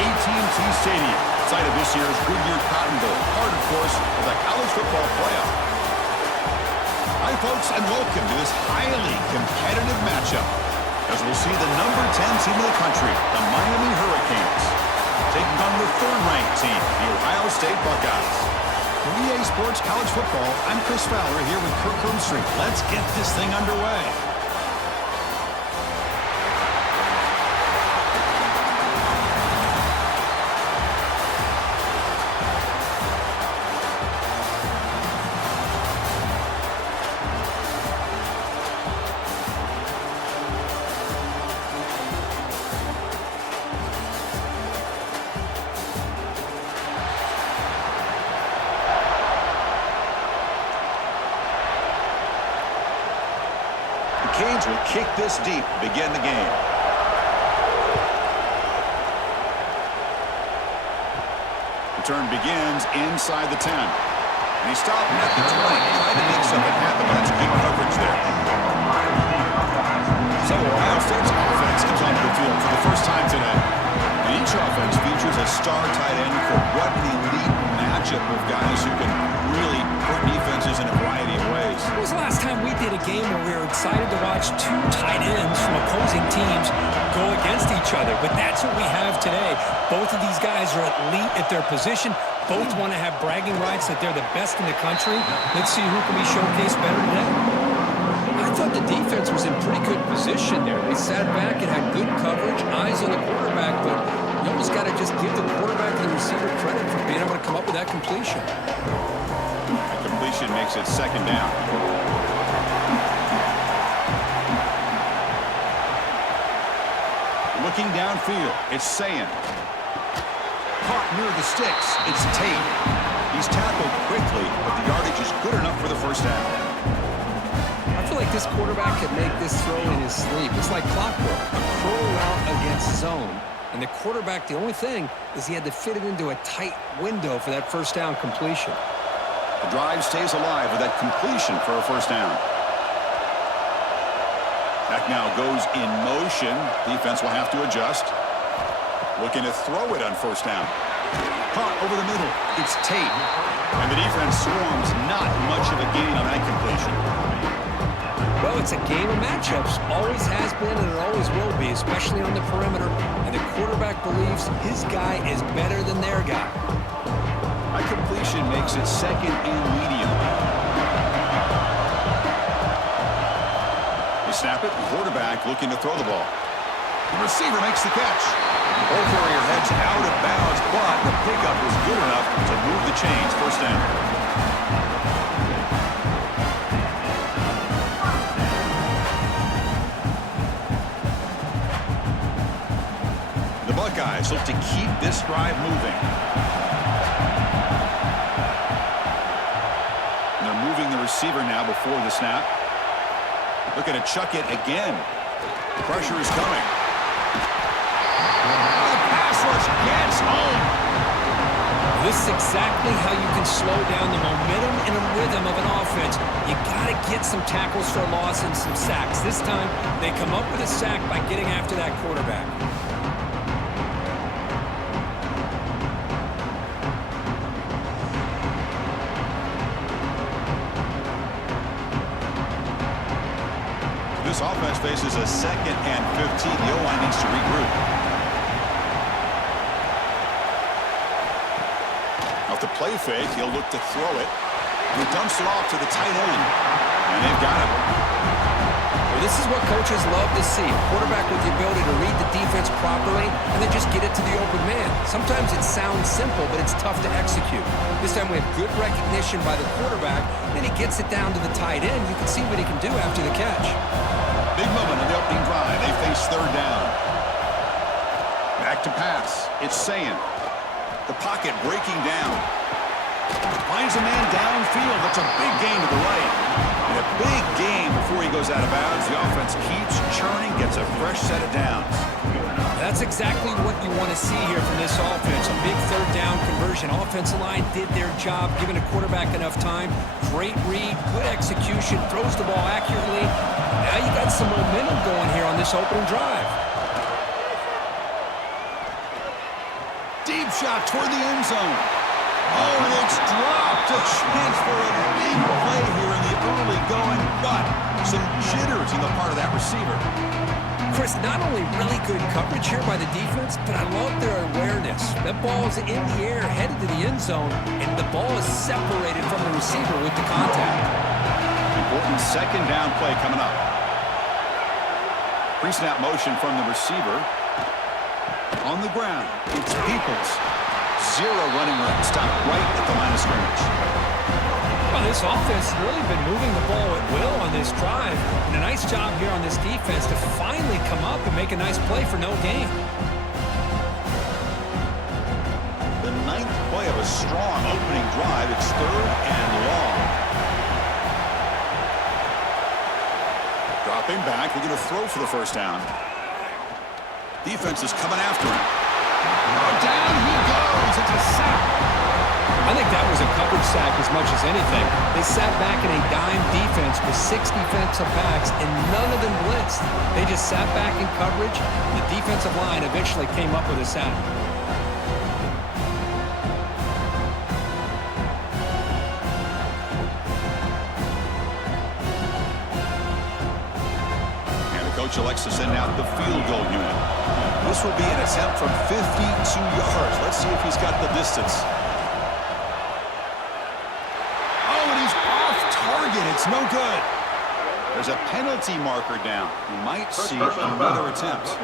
AT&T Stadium, site of this year's Goodyear Cotton Bowl, part, of course, of the college football playoff. Hi, folks, and welcome to this highly competitive matchup, as we'll see the number 10 team in the country, the Miami Hurricanes, taking on the third-ranked team, the Ohio State Buckeyes. For EA Sports College Football, I'm Chris Fowler here with Kirk Herbstreit. Let's get this thing underway. Canes will kick this deep to begin the game. The turn begins inside the 10. And he stopped at the 20, trying to make something happen. That's good coverage there. So Ohio State's offense comes onto the field for the first time today. And each offense features a star tight end for what an elite matchup of guys who can really hurt defenses in a variety of ways. When was the last time we did a game where we were excited to watch two tight ends from opposing teams go against each other? But that's what we have today. Both of these guys are elite at their position. Both want to have bragging rights that they're the best in the country. Let's see who can be showcased better today. I thought the defense was in pretty good position there. They sat back and had good coverage, eyes on the quarterback, but you almost got to just give the quarterback and the receiver credit for being able to come up with that completion. The completion makes it second down. Looking downfield, it's Sayin. Caught near the sticks, it's Tate. He's tackled quickly, but the yardage is good enough for the first down. I feel like this quarterback could make this throw in his sleep. It's like clockwork, a crow route against zone. And the quarterback, the only thing is he had to fit it into a tight window for that first down completion. The drive stays alive with that completion for a first down. Back now goes in motion. Defense will have to adjust. Looking to throw it on first down. Caught over the middle. It's Tate. And the defense swarms. Not much of a gain on that completion. Well, it's a game of matchups. Always has been and it always will be, especially on the perimeter. And the quarterback believes his guy is better than their guy. That completion makes it second and medium. They snap it. Quarterback looking to throw the ball. The receiver makes the catch. Ball carrier heads out of bounds, but the pickup was good enough to move the chains. First down. The Buckeyes look to keep this drive moving. And they're moving the receiver now before the snap. Looking to chuck it again. The pressure is coming. The pass rush gets home. This is exactly how you can slow down the momentum and the rhythm of an offense. You got to get some tackles for loss and some sacks. This time, they come up with a sack by getting after that quarterback. This offense faces a second and 15. The O-line needs to regroup. Off the play fake, he'll look to throw it. He dumps it off to the tight end. And they've got him. Well, this is what coaches love to see. A quarterback with the ability to read the defense properly and then just get it to the open man. Sometimes it sounds simple, but it's tough to execute. This time we have good recognition by the quarterback. Then he gets it down to the tight end. You can see what he can do after the catch. Big moment in the opening drive. They face third down. Back to pass. It's Sayin. The pocket breaking down. Finds a man downfield. That's a big gain to the right. And a big gain before he goes out of bounds. The offense keeps churning, gets a fresh set of downs. That's exactly what you want to see here from this offense. A big third down conversion. Offensive line did their job, giving a quarterback enough time. Great read, good execution, throws the ball accurately. Now you got some momentum going here on this opening drive. Jump shot toward the end zone. Oh, and it's dropped. A chance for a big play here in the early going, but some jitters on the part of that receiver. Chris, not only really good coverage here by the defense, but I love their awareness. That ball is in the air, headed to the end zone, and the ball is separated from the receiver with the contact. Important second down play coming up. Pre-snap motion from the receiver. On the ground, it's Peoples. Zero running room. Stopped right at the line of scrimmage. Well, this offense has really been moving the ball at will on this drive. And a nice job here on this defense to finally come up and make a nice play for no gain. The ninth play of a strong opening drive. It's third and long. Dropping back. They're going to throw for the first down. Defense is coming after him. Down he goes. It's a sack. I think that was a coverage sack as much as anything. They sat back in a dime defense with 6 defensive backs, and none of them blitzed. They just sat back in coverage. The defensive line eventually came up with a sack. And the coach elects to send out the field goal unit. This will be an attempt from 52 yards. Let's see if he's got the distance. Oh, and he's off target. It's no good. There's a penalty marker down. We might see another attempt.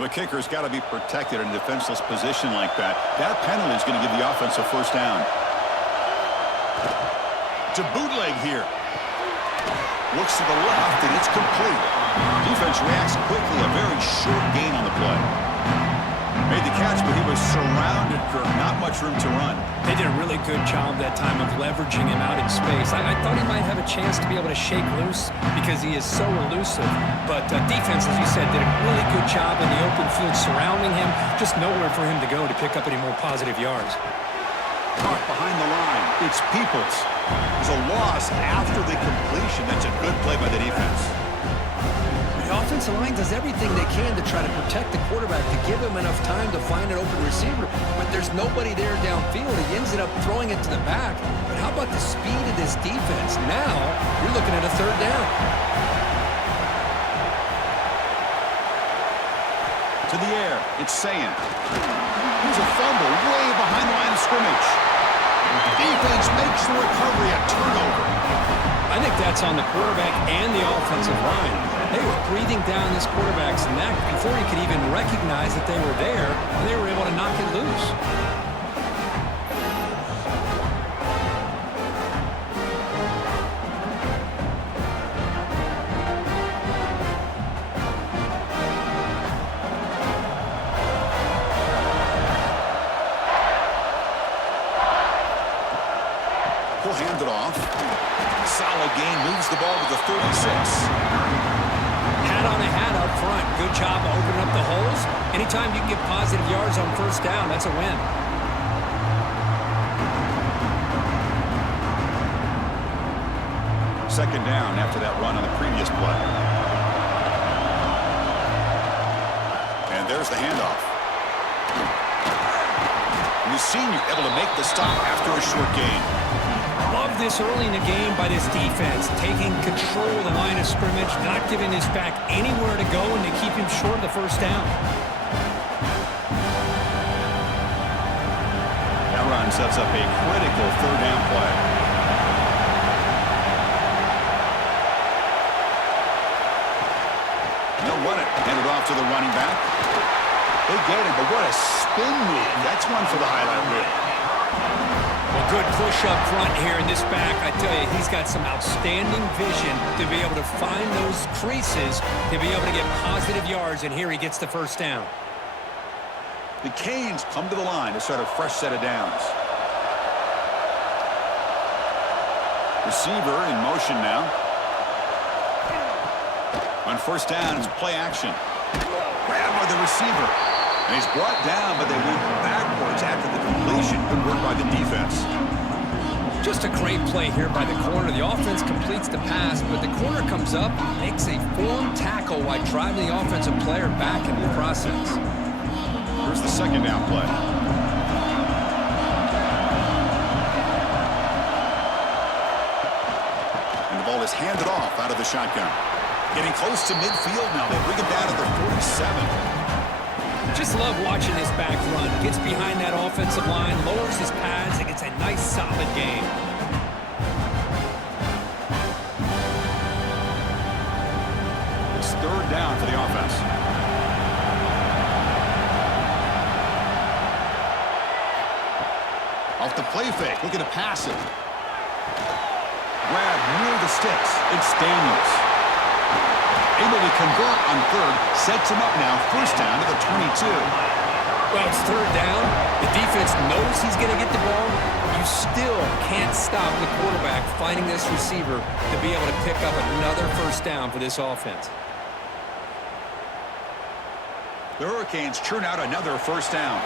The kicker's got to be protected in a defenseless position like that. That penalty is going to give the offense a first down. To bootleg here. Looks to the left, and it's complete. Defense reacts quickly. A very short gain on the play. Made the catch, but he was surrounded, Kirk. Not much room to run. They did a really good job that time of leveraging him out in space. I thought he might have a chance to be able to shake loose because he is so elusive. But defense, as you said, did a really good job in the open field surrounding him. Just nowhere for him to go to pick up any more positive yards. Caught behind the line. It's Peoples. There's a loss after the completion. That's a good play by the defense. The offensive line does everything they can to try to protect the quarterback, to give him enough time to find an open receiver, but there's nobody there downfield. He ends up throwing it to the back. But how about the speed of this defense? Now you're looking at a third down. To the air, it's Sayan. Here's a fumble way behind the line of scrimmage. Defense makes the recovery, a turnover. I think that's on the quarterback and the offensive line. They were breathing down this quarterback's neck before he could even recognize that they were there, and they were able to knock it loose. He'll hand it off. Solid gain, moves the ball to the 36. Hat on a hat up front. Good job of opening up the holes. Anytime you can get positive yards on first down, that's a win. Second down after that run on the previous play. And there's the handoff. And the senior able to make the stop after a short gain. Love this early in the game by this defense, taking control of the line of scrimmage, not giving his back anywhere to go, and to keep him short of the first down. That run sets up a critical third down play. They'll run it. Hand it off to the running back. They get it, but what a spin move. That's one for the highlight reel. Well, good push up front here in this back. I tell you, he's got some outstanding vision to be able to find those creases, to be able to get positive yards, and here he gets the first down. The Canes come to the line to start a fresh set of downs. Receiver in motion now. On first down, it's play action. Grabbed by the receiver. And he's brought down, but they went backwards after the completion. Good work by the defense. Just a great play here by the corner. The offense completes the pass, but the corner comes up, makes a form tackle while driving the offensive player back into the process. Here's the second down play. And the ball is handed off out of the shotgun. Getting close to midfield now. They bring it down to the 47. Just love watching this back run. Gets behind that offensive line, lowers his pads, and gets a nice, solid gain. It's third down for the offense. Off the play fake, looking to pass it. Grab near the sticks. It's Daniels. Able to convert on third, sets him up now, first down to the 22. Well, it's third down. The defense knows he's going to get the ball. You still can't stop the quarterback finding this receiver to be able to pick up another first down for this offense. The Hurricanes churn out another first down.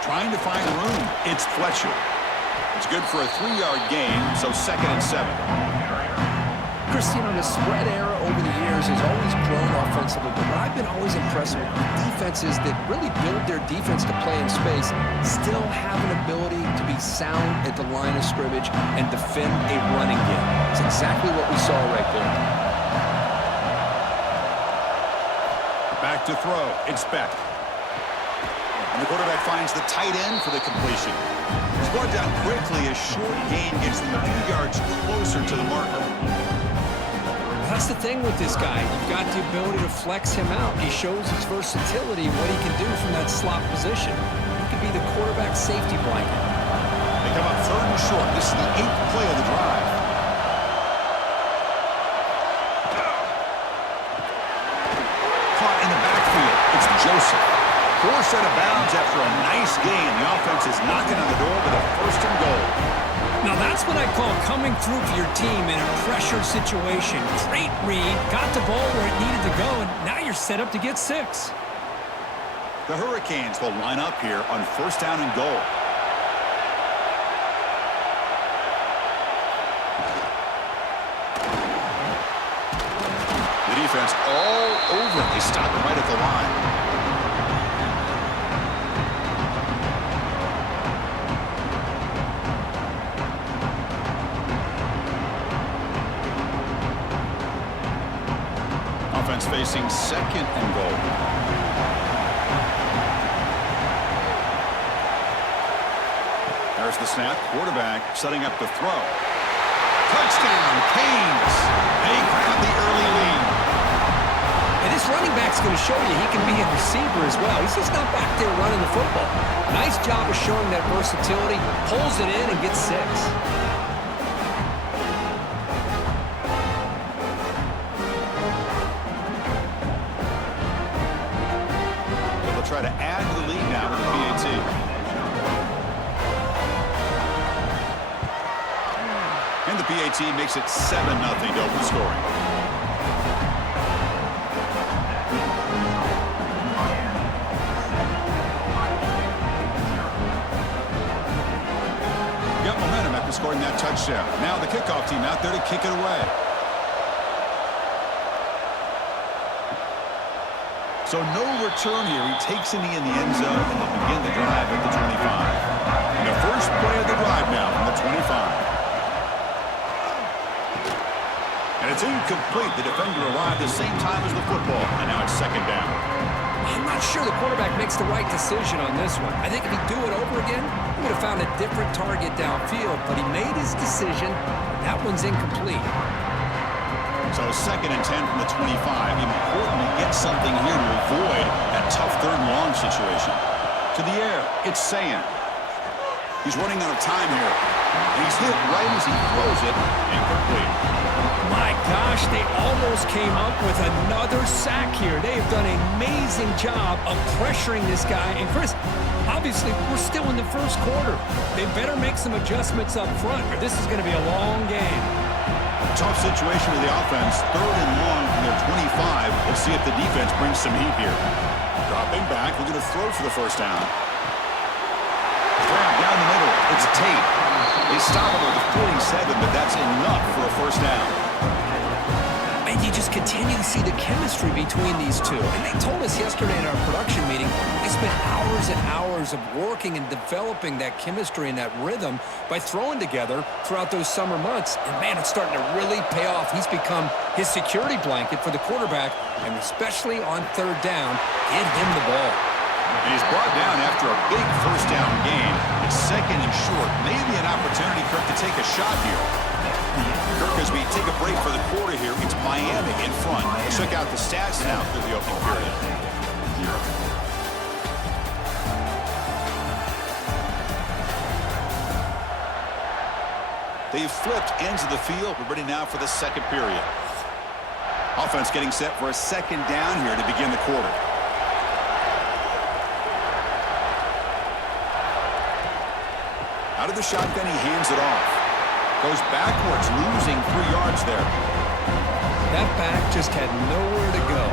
Trying to find room. It's Fletcher. It's good for a 3-yard gain, so 2nd and 7. Chris, you know, the spread era over the years has always grown offensively, but what I've been always impressed with defenses that really build their defense to play in space still have an ability to be sound at the line of scrimmage and defend a running game. It's exactly what we saw right there. Back to throw. It's Beck. And the quarterback finds the tight end for the completion. It's brought down quickly. A short gain gets them a few yards closer to the marker. That's the thing with this guy. You've got the ability to flex him out. He shows his versatility and what he can do from that slot position. He could be the quarterback safety blanket. They come up third and short. This is the 8th play of the drive. Caught in the backfield. It's Joseph. Forced out of bounds after a nice gain. The offense is knocking on the door with a first and goal. Now that's what I call coming through for your team in a pressure situation. Great read, got the ball where it needed to go, and now you're set up to get 6. The Hurricanes will line up here on first down and goal. The defense all over. They stop right at the line. Facing 2nd and goal. There's the snap. Quarterback setting up the throw. Touchdown, Canes. They grab the early lead. And this running back's going to show you he can be a receiver as well. He's just not back there running the football. Nice job of showing that versatility. Pulls it in and gets 6. Try to add to the lead now with the PAT. And the PAT makes it 7-0 to open scoring. Got momentum after scoring that touchdown. Now the kickoff team out there to kick it away. So no return here. He takes in the end zone, and they'll begin the drive at the 25. And the first play of the drive now from the 25. And it's incomplete. The defender arrived the same time as the football, and now it's 2nd down. I'm not sure the quarterback makes the right decision on this one. I think if he'd do it over again, he would have found a different target downfield, but he made his decision. That one's incomplete. So 2nd and 10 from the 25. Important to get something here to avoid that tough 3rd and long situation. To the air, it's Sand. He's running out of time here. And he's hit right as he throws it. Incomplete. My gosh, they almost came up with another sack here. They have done an amazing job of pressuring this guy. And Chris, obviously, we're still in the first quarter. They better make some adjustments up front, or this is going to be a long game. Tough situation with the offense. 3rd and long from their 25. Let's see if the defense brings some heat here. Dropping back, looking to throw for the first down. Down the middle, it's Tate. They stop him at the 47, but that's enough for a first down. And you just continue to see the chemistry between these two. And they told us yesterday in our production meeting, they spent hours and hours of working and developing that chemistry and that rhythm by throwing together throughout those summer months. And, man, it's starting to really pay off. He's become his security blanket for the quarterback, and especially on third down, get him the ball. And he's brought down after a big first down gain. It's second and short. Maybe an opportunity, Kirk, to take a shot here. Kirk, as we take a break for the quarter here, it's Miami in front. Let's check out the stats now through the opening period. They've flipped ends of the field. We're ready now for the second period. Offense getting set for a second down here to begin the quarter. Out of the shotgun, he hands it off. Goes backwards, losing 3 yards there. That back just had nowhere to go.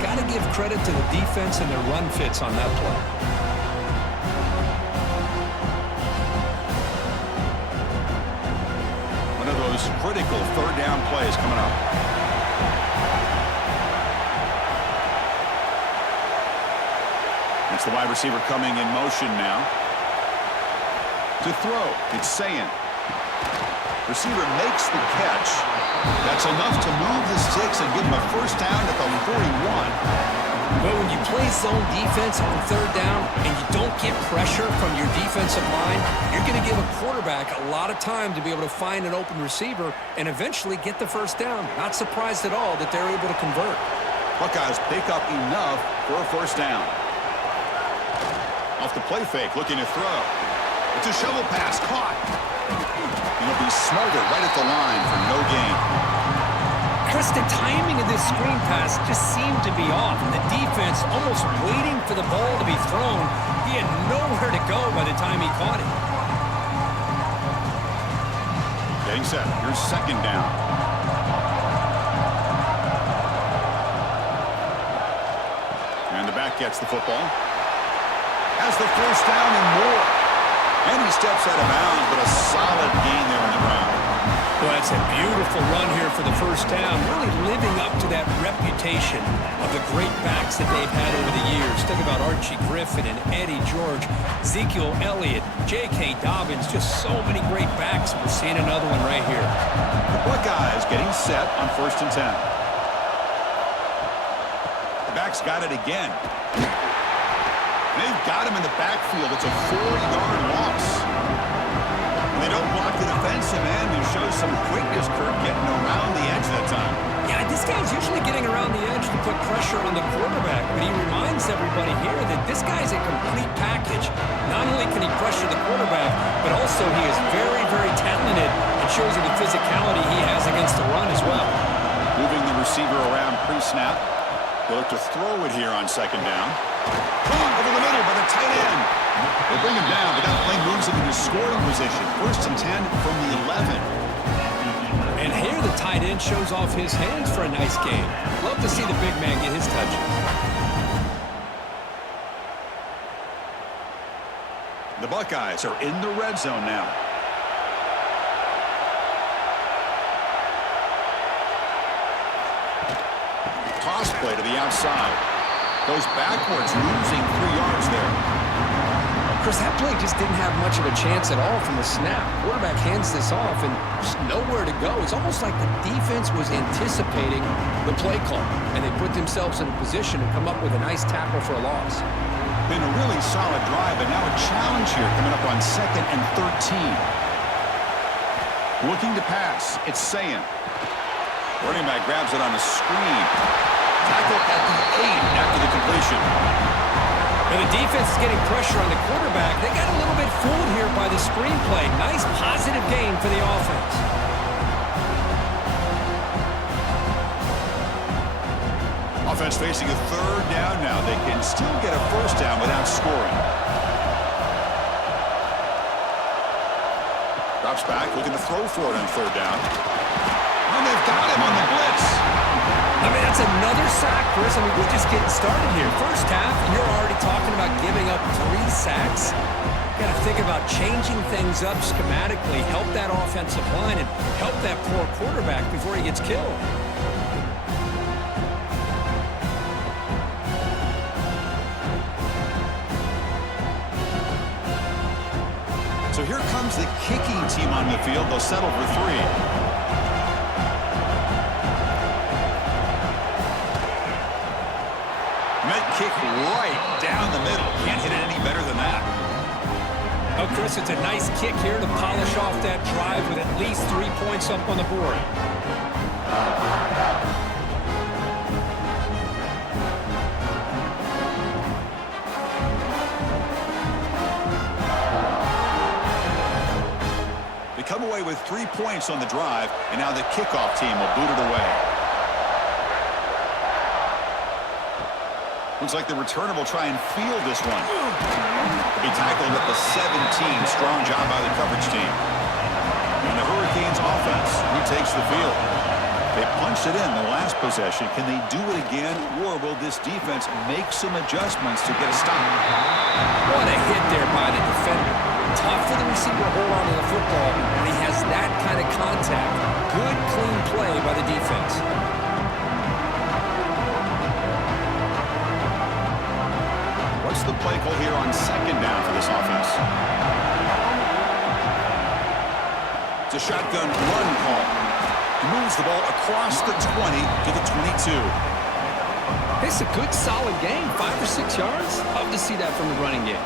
Got to give credit to the defense and their run fits on that play. One of those critical third down plays coming up. That's the wide receiver coming in motion now. To throw, it's Sayin. Receiver makes the catch. That's enough to move the sticks and give him a first down at the 41. Well, when you play zone defense on third down and you don't get pressure from your defensive line, you're going to give a quarterback a lot of time to be able to find an open receiver and eventually get the first down. Not surprised at all that they're able to convert. Buckeyes pick up enough for a first down. Off the play fake, looking to throw. It's a shovel pass, caught. And he'll be smothered right at the line for no gain. Chris, the timing of this screen pass just seemed to be off, and the defense almost waiting for the ball to be thrown. He had nowhere to go by the time he caught it. Getting set. Here's second down. And the back gets the football. Has the first down and more. And he steps out of bounds, but a solid gain there on the ground. Well, that's a beautiful run here for the first down, really living up to that reputation of the great backs that they've had over the years. Think about Archie Griffin and Eddie George, Ezekiel Elliott, J.K. Dobbins, just so many great backs. We're seeing another one right here. The Buckeyes getting set on 1st and 10. The back's got it again. They've got him in the backfield. It's a 4-yard loss. And they don't block the defensive end, who shows some quickness, Kirk, getting around the edge that time. Yeah, this guy's usually getting around the edge to put pressure on the quarterback, but he reminds everybody here that this guy's a complete package. Not only can he pressure the quarterback, but also he is very, very talented and shows you the physicality he has against the run as well. Moving the receiver around pre-snap. They'll look to throw it here on second down. Caught over the middle by the tight end. They bring him down, but that play moves him into scoring position. 1st and 10 from the 11. And here the tight end shows off his hands for a nice game. Love to see the big man get his touches. The Buckeyes are in the red zone now. Toss play to the outside. Goes backwards, losing 3 yards there. Chris, that play just didn't have much of a chance at all from the snap. Quarterback hands this off and just nowhere to go. It's almost like the defense was anticipating the play call, and they put themselves in a position to come up with a nice tackle for a loss. Been a really solid drive, but now a challenge here coming up on 2nd and 13. Looking to pass. It's Sayin. Running back grabs it on the screen. Tackle at the 8 after the completion. And the defense is getting pressure on the quarterback. They got a little bit fooled here by the screen play. Nice positive gain for the offense. Offense facing a third down now. They can still get a first down without scoring. Drops back, looking to throw for it on third down. And they've got him on the blitz. I mean, that's another sack, Chris. I mean, we're just getting started here. First half, and you're already talking about giving up 3 sacks. Got to think about changing things up schematically, help that offensive line, and help that poor quarterback before he gets killed. So here comes the kicking team on the field. They'll settle for 3. Met kick right down the middle. Can't hit it any better than that. Oh, Chris, it's a nice kick here to polish off that drive with at least 3 points up on the board. Come away with 3 points on the drive, and now the kickoff team will boot it away. Looks like the returner will try and field this one. He'll be tackled at the 17. Strong job by the coverage team. And the Hurricanes offense retakes the field. They punched it in the last possession. Can they do it again, or will this defense make some adjustments to get a stop? What a hit there by the defender. Tough for the receiver to hold on to the football when he has that kind of contact. Good, clean play by the defense. What's the play call here on second down for this offense? It's a shotgun run call. He moves the ball across the 20 to the 22. It's a good, solid game. 5 or 6 yards. Love to see that from the running game.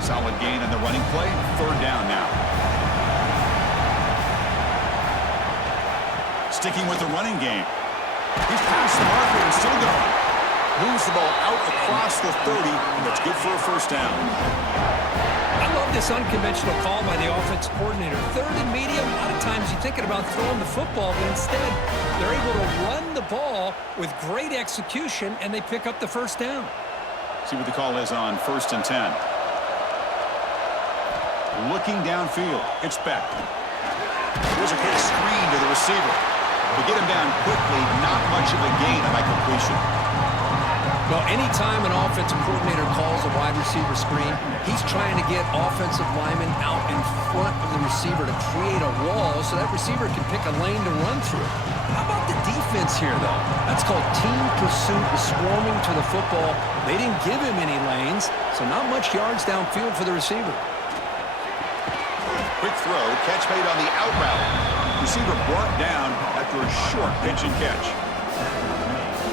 Solid gain in the running play. 3rd down now. Sticking with the running game. He's past the marker and still going. Moves the ball out across the 30, and that's good for a 1st down. I love this unconventional call by the offensive coordinator. 3rd and medium, a lot of times you're thinking about throwing the football, but instead they're able to run the ball with great execution, and they pick up the 1st down. See what the call is on 1st and 10. Looking downfield. It's Beck. Here's a quick screen to the receiver. To get him down quickly, not much of a gain on that completion. Well, anytime an offensive coordinator calls a wide receiver screen, he's trying to get offensive linemen out in front of the receiver to create a wall so that receiver can pick a lane to run through. How about the defense here, though? That's called team pursuit, swarming to the football. They didn't give him any lanes, so not much yards downfield for the receiver. Quick throw, catch made on the out route. Receiver brought down after a short pitch and catch.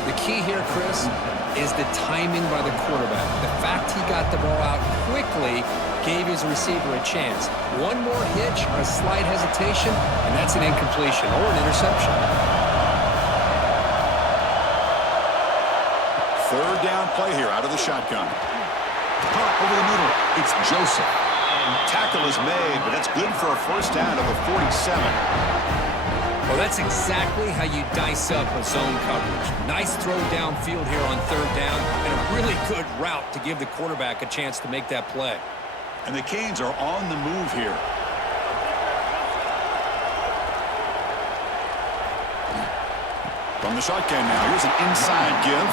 The key here, Chris, is the timing by the quarterback. The fact he got the ball out quickly gave his receiver a chance. One more hitch or a slight hesitation, and that's an incompletion or an interception. 3rd down play here out of the shotgun. Pop over the middle. It's Joseph. Tackle is made, but that's good for a 1st down of the 47. Well, that's exactly how you dice up a zone coverage. Nice throw downfield here on 3rd down, and a really good route to give the quarterback a chance to make that play. And the Canes are on the move here. From the shotgun now, here's an inside give.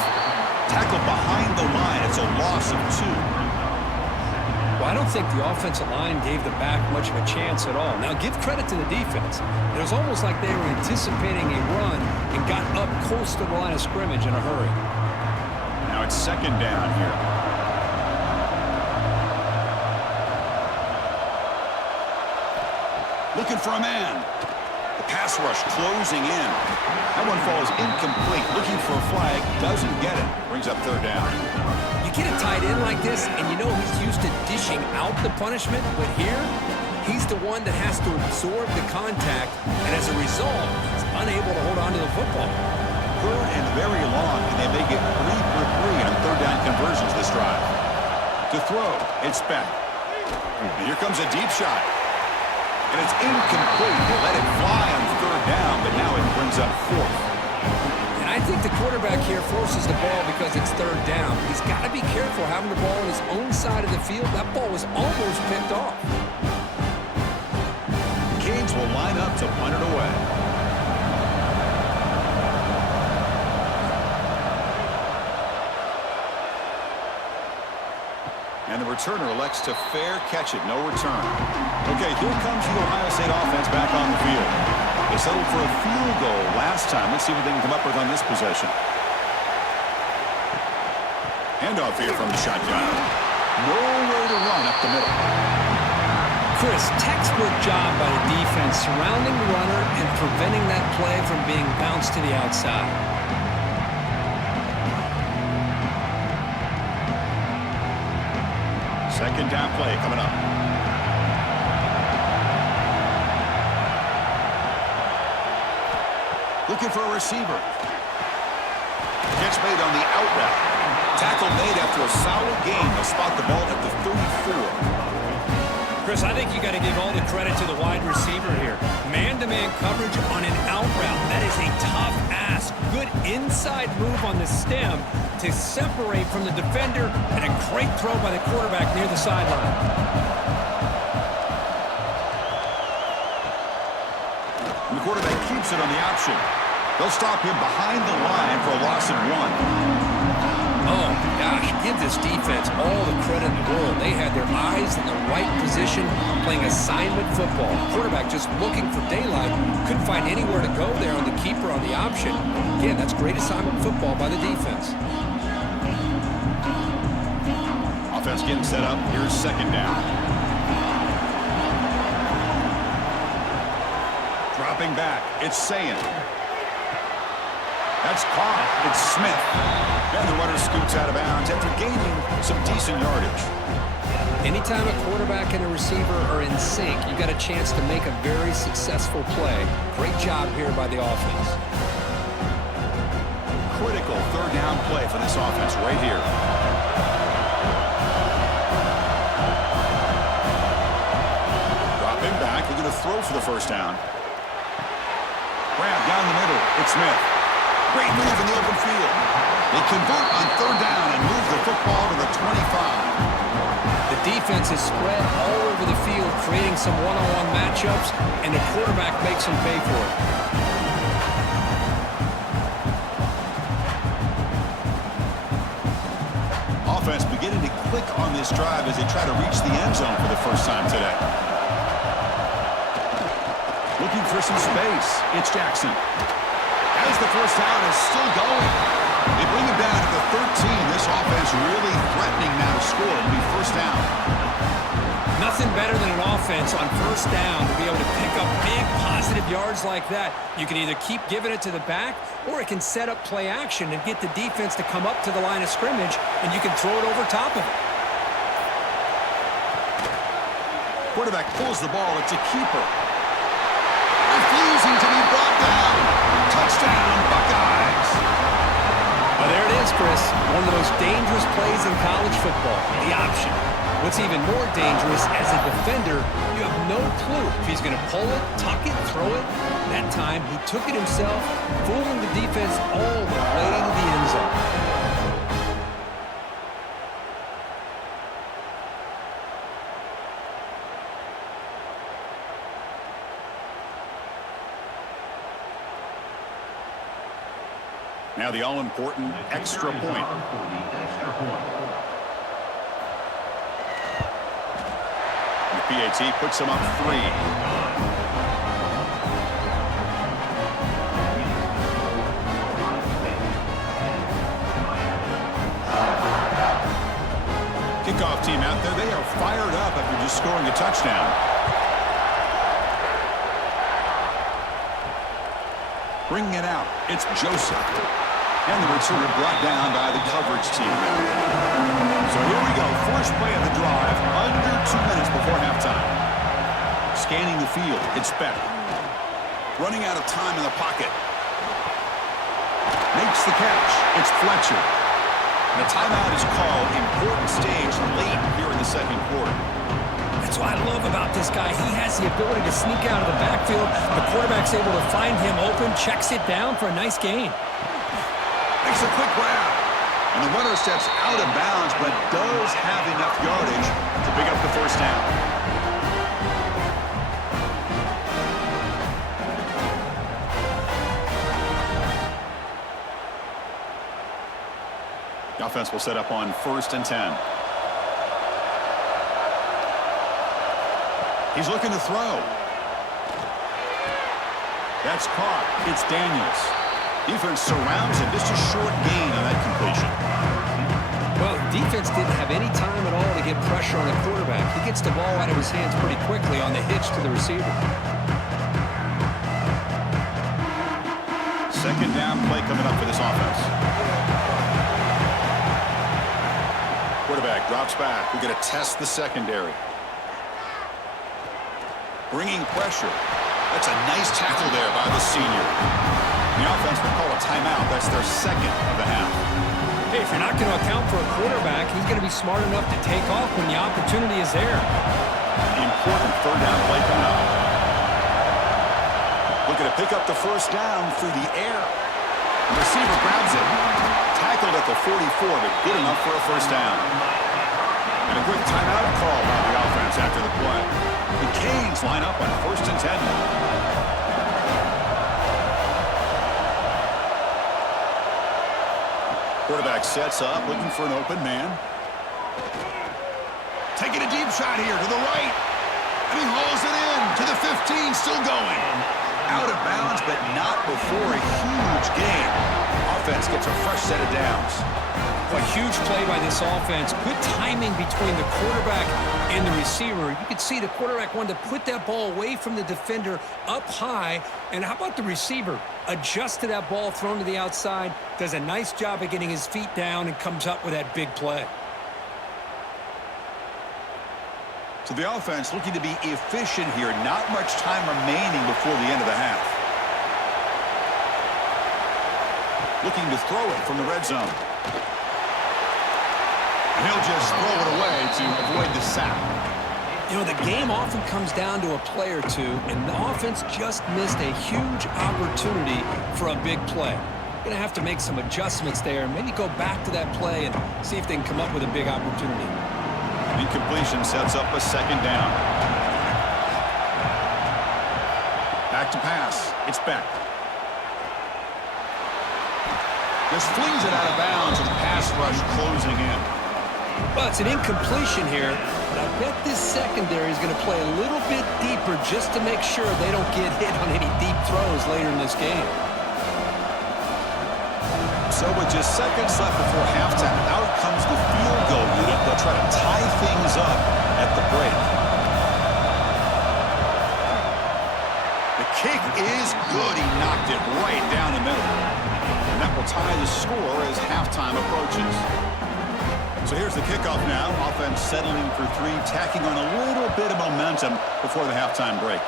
Tackle behind the line. It's a loss of 2. Well, I don't think the offensive line gave the back much of a chance at all. Now, give credit to the defense. It was almost like they were anticipating a run and got up close to the line of scrimmage in a hurry. Now it's 2nd down here. Looking for a man. The pass rush closing in. That one falls incomplete. Looking for a flag. Doesn't get it. Brings up 3rd down. Get a tight end like this, and you know he's used to dishing out the punishment, but here, he's the one that has to absorb the contact, and as a result, he's unable to hold on to the football. 3rd and very long, and they may get 3 for 3 on 3rd down conversions this drive. To throw, it's Beck. And here comes a deep shot. And it's incomplete. They let it fly on 3rd down, but now it brings up 4th. I think the quarterback here forces the ball because it's 3rd down. He's got to be careful having the ball on his own side of the field. That ball was almost picked off. Canes will line up to punt it away. And the returner elects to fair catch it, no return. Okay, here comes the Ohio State offense back on the field. They settled for a field goal last time. Let's see what they can come up with on this possession. Handoff here from the shotgun. Nowhere to run up the middle. Chris, textbook job by the defense surrounding the runner and preventing that play from being bounced to the outside. Second down play coming up. Looking for a receiver. Catch made on the out route. Tackle made after a solid gain. They'll spot the ball at the 34. Chris, I think you got to give all the credit to the wide receiver here. Man-to-man coverage on an out route. That is a tough ask. Good inside move on the stem to separate from the defender, and a great throw by the quarterback near the sideline. And the quarterback keeps it on the option. They'll stop him behind the line for a loss of 1. Oh, gosh, give this defense all the credit in the world. They had their eyes in the right position, playing assignment football. Quarterback just looking for daylight. Couldn't find anywhere to go there on the keeper on the option. Again, that's great assignment football by the defense. Offense getting set up. Here's second down. Dropping back. It's Sayin. That's caught. It's Smith. And the runner scoots out of bounds after gaining some decent yardage. Anytime a quarterback and a receiver are in sync, you got a chance to make a very successful play. Great job here by the offense. Critical third down play for this offense right here. Dropping back. They're going to throw for the first down. Grab down the middle. It's Smith. Great move in the open field. They convert on third down and move the football to the 25. The defense is spread all over the field, creating some one-on-one matchups, and the quarterback makes them pay for it. Offense beginning to click on this drive as they try to reach the end zone for the first time today. Looking for some space. It's Jackson. As the first down is still going. They bring him down at the 13. This offense really threatening now to score. It'll be first down. Nothing better than an offense on first down to be able to pick up big positive yards like that. You can either keep giving it to the back, or it can set up play action and get the defense to come up to the line of scrimmage, and you can throw it over top of it. Quarterback pulls the ball. It's a keeper. Refusing to be brought down. Touchdown, Buckeyes. Well, there it is, Chris. One of the most dangerous plays in college football, the option. What's even more dangerous, as a defender, you have no clue if he's going to pull it, tuck it, throw it. That time, he took it himself, fooling the defense all the way to the end zone. Now the all-important extra point. The PAT puts them up 3. Kickoff team out there. They are fired up after just scoring a touchdown. Bringing it out. It's Joseph. And the returner brought down by the coverage team. So here we go. First play of the drive. Under 2 minutes before halftime. Scanning the field. It's Beck. Running out of time in the pocket. Makes the catch. It's Fletcher. And the timeout is called. Important stage late here in the second quarter. That's what I love about this guy. He has the ability to sneak out of the backfield. The quarterback's able to find him open, checks it down for a nice gain. Makes a quick grab. And the runner steps out of bounds, but does have enough yardage to pick up the first down. The offense will set up on 1st and 10. He's looking to throw. That's caught. It's Daniels. Defense surrounds him. Just a short gain on that completion. Well, defense didn't have any time at all to get pressure on the quarterback. He gets the ball out of his hands pretty quickly on the hitch to the receiver. Second down play coming up for this offense. Quarterback drops back. We're going to test the secondary. Bringing pressure. That's a nice tackle there by the senior. The offense will call a timeout. That's their second of the half. Hey, if you're not going to account for a quarterback, he's going to be smart enough to take off when the opportunity is there. Important third down play coming up. Looking to pick up the first down through the air. The receiver grabs it. Tackled at the 44, but good enough for a first down. And a quick timeout call by the offense after the play. The Canes line up on 1st and 10. Quarterback sets up, looking for an open man. Taking a deep shot here to the right. And he hauls it in to the 15, still going. Out of bounds, but not before a huge gain. Offense gets a fresh set of downs. A huge play by this offense. Good timing between the quarterback and the receiver. You could see the quarterback wanted to put that ball away from the defender up high. And how about the receiver? Adjusted that ball, thrown to the outside. Does a nice job of getting his feet down and comes up with that big play. So the offense looking to be efficient here. Not much time remaining before the end of the half. Looking to throw it from the red zone. And he'll just throw it away to avoid the sack. You know, the game often comes down to a play or two, and the offense just missed a huge opportunity for a big play. Going to have to make some adjustments there, maybe go back to that play and see if they can come up with a big opportunity. Incompletion sets up a second down. Back to pass. It's Beck. Just flings it out of bounds and pass rush closing in. Well, it's an incompletion here, but I bet this secondary is going to play a little bit deeper just to make sure they don't get hit on any deep throws later in this game. So with just seconds left before halftime, out comes the field goal unit. They'll try to tie things up at the break. The kick is good. He knocked it right down the middle. And that will tie the score as halftime approaches. So here's the kickoff now. Offense settling for three, tacking on a little bit of momentum before the halftime break.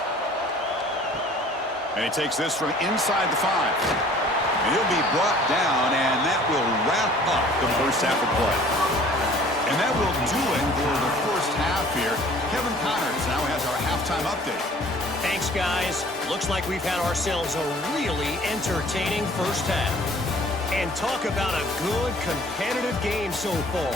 And he takes this from inside the 5. And he'll be brought down, and that will wrap up the first half of play. And that will do it for the first half here. Kevin Connors now has our halftime update. Thanks, guys. Looks like we've had ourselves a really entertaining first half. And talk about a good, competitive game so far.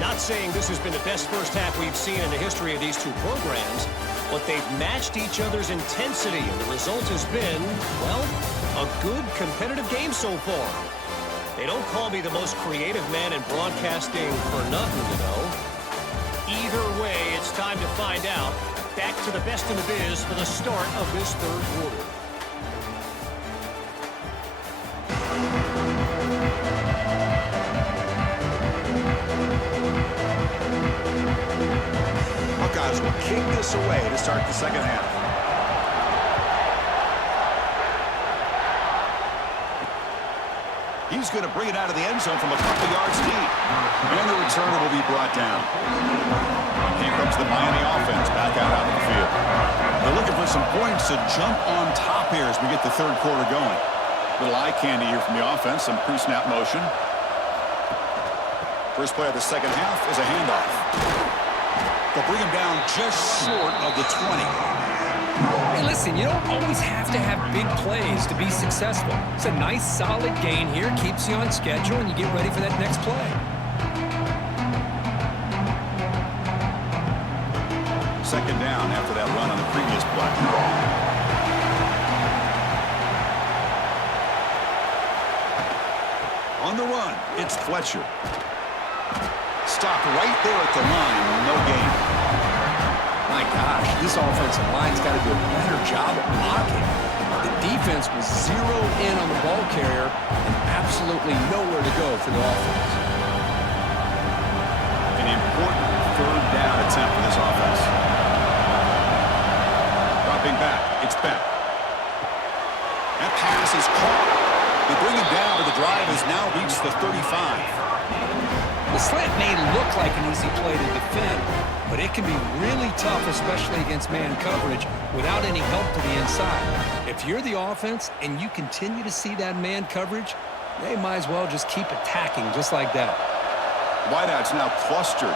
Not saying this has been the best first half we've seen in the history of these two programs, but they've matched each other's intensity, and the result has been, well, a good, competitive game so far. They don't call me the most creative man in broadcasting for nothing, you know. Either way, it's time to find out. Back to the best in the biz for the start of this third quarter. Buckeyes will kick this away to start the second half. He's going to bring it out of the end zone from a couple yards deep. And the returner will be brought down. Here comes the Miami offense back out of the field. They're looking for some points to jump on top here as we get the third quarter going. Little eye candy here from the offense, some pre-snap motion. First play of the second half is a handoff. They'll bring him down just short of the 20. Hey, listen, you don't always have to have big plays to be successful. It's a nice, solid gain here, keeps you on schedule, and you get ready for that next play. Second down after that run on the previous play. On the run, it's Fletcher. Stopped right there at the line, no gain. My gosh, this offensive line's got to do a better job of blocking. The defense was zeroed in on the ball carrier and absolutely nowhere to go for the offense. An important third down attempt for this offense. Dropping back, it's back. That pass is caught. They bring him down, but the drive has now reached the 35. The slant may look like an easy play to defend, but it can be really tough, especially against man coverage, without any help to the inside. If you're the offense and you continue to see that man coverage, they might as well just keep attacking just like that. Wideouts now clustered.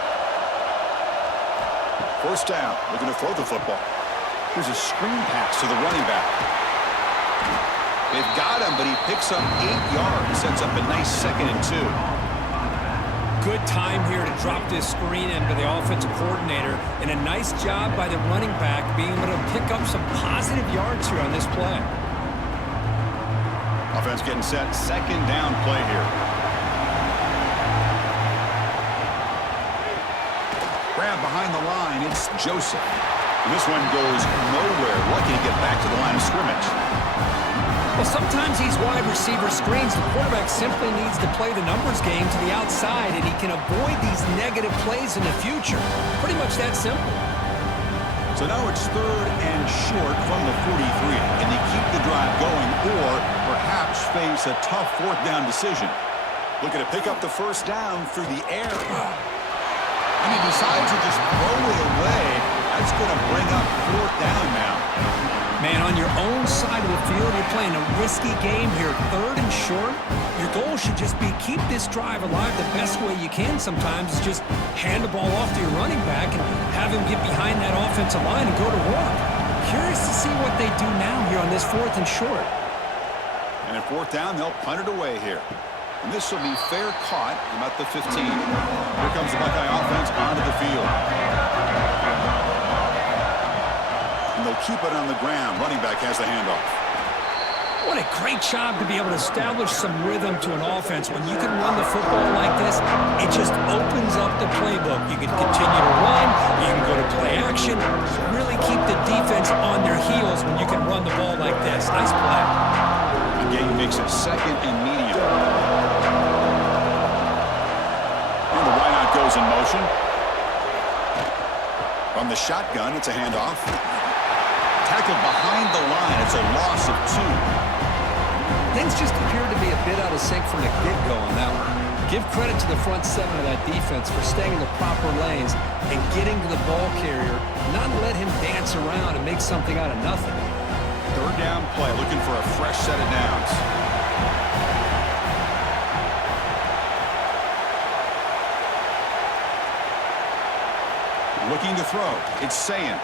First down, looking to throw the football. Here's a screen pass to the running back. They've got him, but he picks up 8 yards, sets up a nice 2nd and 2. Good time here to drop this screen in by the offensive coordinator, and a nice job by the running back being able to pick up some positive yards here on this play. Offense getting set, 2nd down play here. Grab behind the line, it's Joseph. And this one goes nowhere, lucky to get back to the line of scrimmage. Well, sometimes these wide receiver screens, the quarterback simply needs to play the numbers game to the outside, and he can avoid these negative plays in the future. Pretty much that simple. So now it's 3rd and short from the 43. Can they keep the drive going or perhaps face a tough 4th down decision? Looking to pick up the first down through the air. And he decides to just throw it away. That's going to bring up 4th down now. Man, on your own side of the field, you're playing a risky game here. 3rd and short. Your goal should just be keep this drive alive the best way you can sometimes is just hand the ball off to your running back and have him get behind that offensive line and go to work. Curious to see what they do now here on this 4th and short. And at 4th down, they'll punt it away here. And this will be fair caught about the 15. Here comes the Buckeye offense onto the field. And they'll keep it on the ground. Running back has the handoff. What a great job to be able to establish some rhythm to an offense. When you can run the football like this, it just opens up the playbook. You can continue to run, you can go to play action, really keep the defense on their heels when you can run the ball like this. Nice play. Again, makes it 2nd and medium. And the wideout goes in motion. From the shotgun, it's a handoff. Tackled behind the line. It's a loss of 2. Things just appeared to be a bit out of sync from the get-go on that one. Give credit to the front 7 of that defense for staying in the proper lanes and getting to the ball carrier, not let him dance around and make something out of nothing. 3rd down play, looking for a fresh set of downs. Looking to throw. It's Sayin.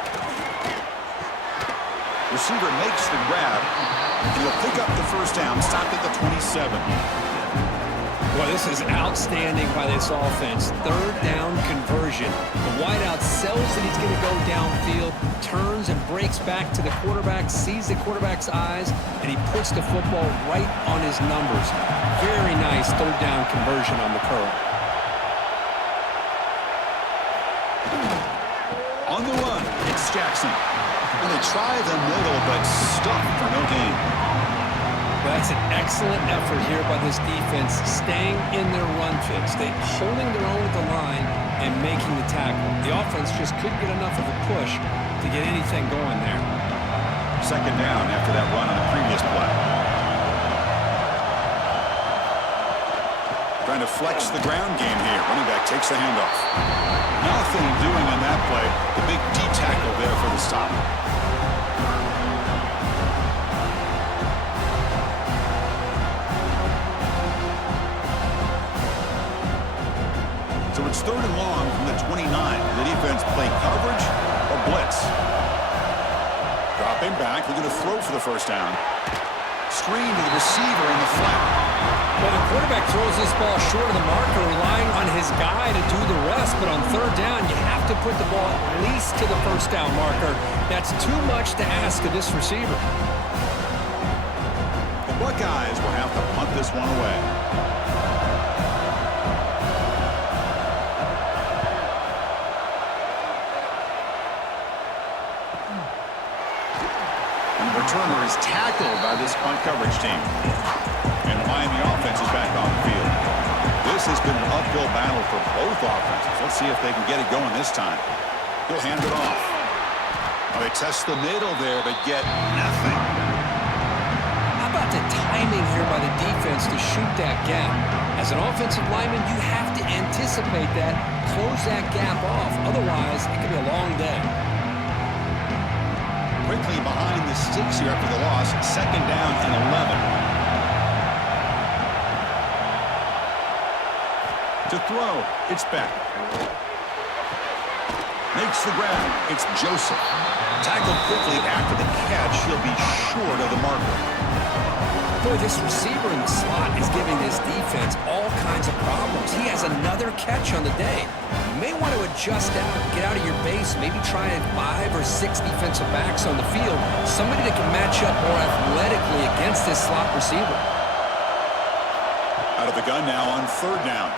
Receiver makes the grab. He'll pick up the first down, stopped at the 27. Well, this is outstanding by this offense. 3rd down conversion. The wideout sells that he's going to go downfield, turns and breaks back to the quarterback, sees the quarterback's eyes, and he puts the football right on his numbers. Very nice 3rd down conversion on the curl. On the run, it's Jackson. And they try the middle, but stuck for no gain. Well, that's an excellent effort here by this defense, staying in their run fix. They holding their own at the line and making the tackle. The offense just couldn't get enough of a push to get anything going there. 2nd down after that run on the previous play. Trying to flex the ground game here. Running back takes the handoff. Nothing doing on that play. The big D tackle there for the stop. So it's 3rd and long from the 29. The defense play coverage or blitz. Dropping back, looking to throw for the first down. Screen to the receiver in the flat. Well, the quarterback throws this ball short of the marker, relying on his guy to do the rest. But on 3rd down, you have to put the ball at least to the first down marker. That's too much to ask of this receiver. The Buckeyes will have to punt this one away. is tackled by this punt coverage team. And the Miami offense is back on the field. This has been an uphill battle for both offenses. Let's see if they can get it going this time. He'll hand it off. Oh, they test the middle there, but get nothing. How about the timing here by the defense to shoot that gap? As an offensive lineman, you have to anticipate that, close that gap off. Otherwise, it could be a long day. Quickly behind the sticks here after the loss. 2nd down and 11. To throw, it's back. Makes the grab. It's Joseph. Tackled quickly after the catch. He'll be short of the marker. Boy, this receiver in the slot is giving this defense all kinds of problems. He has another catch on the day. You may want to adjust out, get out of your base, maybe try 5 or 6 defensive backs on the field. Somebody that can match up more athletically against this slot receiver. Out of the gun now on 3rd down.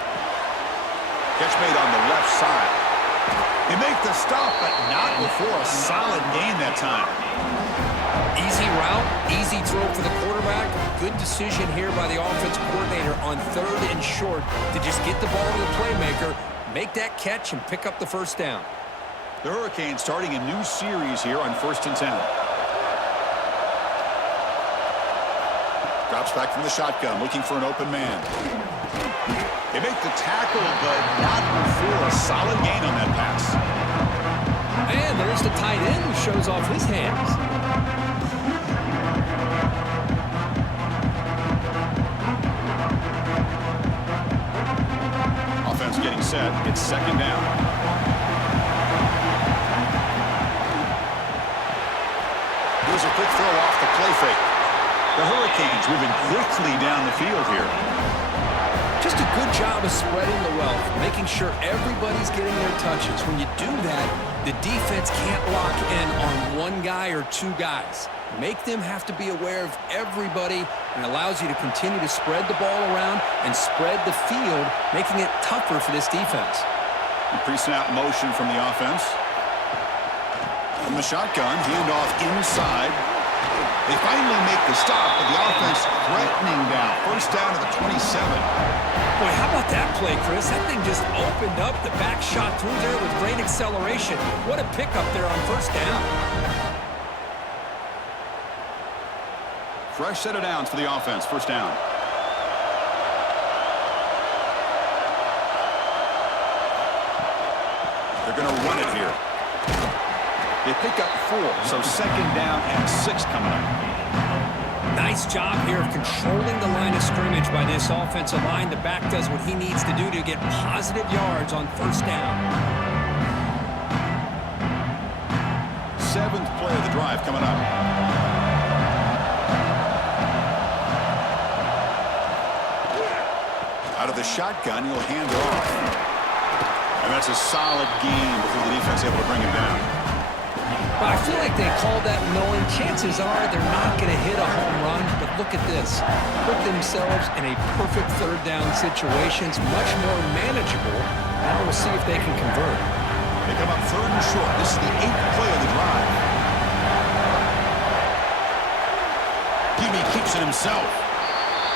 Catch made on the left side. They make the stop, but not before a solid gain that time. Easy route, easy throw for the quarterback. Good decision here by the offensive coordinator on 3rd and short to just get the ball to the playmaker, make that catch, and pick up the 1st down. The Hurricanes starting a new series here on 1st and 10. Drops back from the shotgun, looking for an open man. They make the tackle, but not before a solid gain on that pass. And there's the tight end who shows off his hands. Offense getting set. It's 2nd down. Here's a quick throw off the play fake. The Hurricanes moving quickly down the field here. Just a good job of spreading the wealth, making sure everybody's getting their touches. When you do that, the defense can't lock in on one guy or 2 guys. Make them have to be aware of everybody, and allows you to continue to spread the ball around and spread the field, making it tougher for this defense. Pre-snap motion from the offense. From the shotgun, handoff inside. They finally make the stop, but the offense threatening down. 1st down to the 27. Boy, how about that play, Chris? That thing just opened up. The back shot through there with great acceleration. What a pickup there on 1st down. Fresh set of downs for the offense. 1st down. They're going to run it here. They pick up 4, so 2nd down and 6 coming up. Nice job here of controlling the line of scrimmage by this offensive line. The back does what he needs to do to get positive yards on 1st down. 7th play of the drive coming up. Out of the shotgun, he'll hand it off. And that's a solid gain before the defense able to bring him down. But I feel like they called that knowing chances are they're not going to hit a home run. But look at this. Put themselves in a perfect 3rd down situation. It's much more manageable. Now we'll see if they can convert. They come up 3rd and short. This is the 8th play of the drive. Gibby keeps it himself.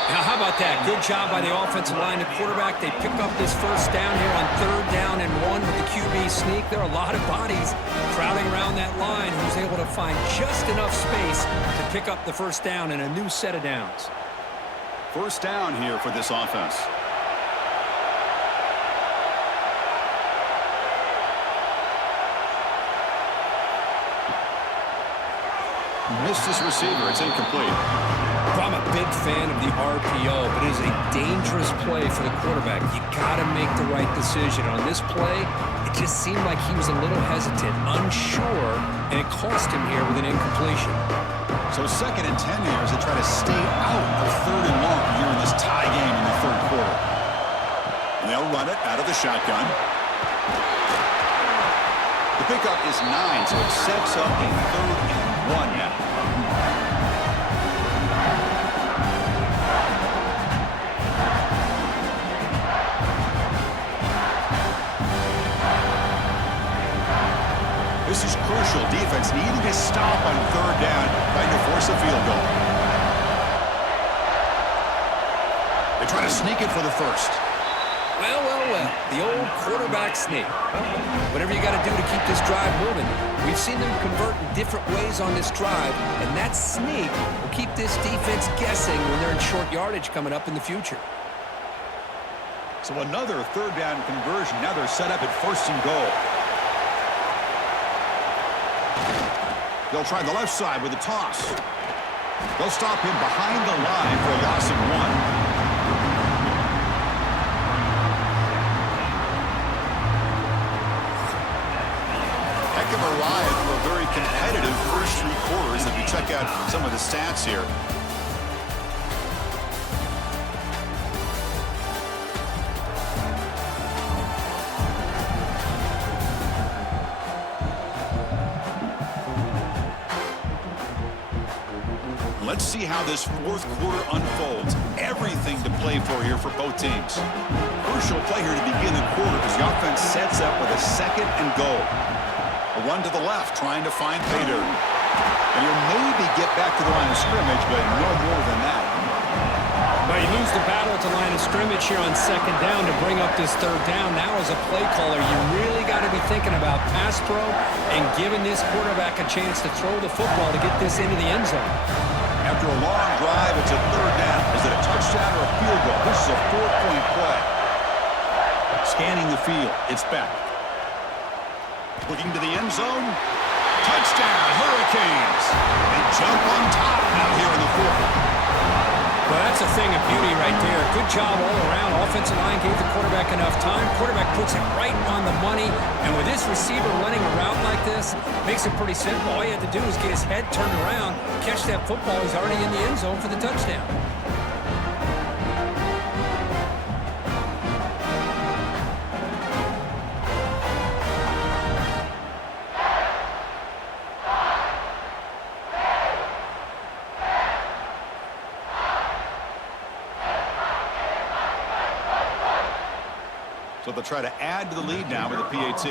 Now, how about that? Good job by the offensive line and quarterback. They pick up this 1st down here on 3rd down and 1 with the QB sneak. There are a lot of bodies crowding around that line. Who's able to find just enough space to pick up the 1st down and a new set of downs. 1st down here for this offense. Missed this receiver. It's incomplete. I'm a big fan of the RPO, but it is a dangerous play for the quarterback. You got to make the right decision. On this play, it just seemed like he was a little hesitant, unsure, and it cost him here with an incompletion. So 2nd and 10 here as they try to stay out of 3rd and long here in this tie game in the 3rd quarter. And they'll run it out of the shotgun. The pickup is 9, so it sets up a 3rd and 1 now. This is crucial. Defense needing a stop on 3rd down, trying to force a field try to sneak it for the first. Well, well, well, the old quarterback sneak. Whatever you got to do to keep this drive moving. We've seen them convert in different ways on this drive, and that sneak will keep this defense guessing when they're in short yardage coming up in the future. So another third down conversion. Now they're set up at 1st and goal. They'll try the left side with a toss. They'll stop him behind the line for a loss of 1. Heck of a ride for a very competitive first 3 quarters if you check out some of the stats here. Let's see how this 4th quarter unfolds. Everything to play for here for both teams. Crucial play here to begin the quarter as the offense sets up with a 2nd and goal. A run to the left, trying to find pay dirt. And he'll maybe get back to the line of scrimmage, but no more than that. Well, you lose the battle at the line of scrimmage here on 2nd down to bring up this 3rd down. Now as a play caller, you really got to be thinking about pass pro and giving this quarterback a chance to throw the football to get this into the end zone. After a long drive, it's a 3rd down. Is it a touchdown or a field goal? This is a 4-point play. Scanning the field. It's back. Looking to the end zone. Touchdown, Hurricanes. They jump on top now here in the 4th. Well, that's a thing of beauty right there. Good job all around. Offensive line gave the quarterback enough time. Quarterback puts it right on the money. And with this receiver running a route like this, makes it pretty simple. All you have to do is get his head turned around, catch that football. He's already in the end zone for the touchdown. So they'll try to add to the lead now with a PAT.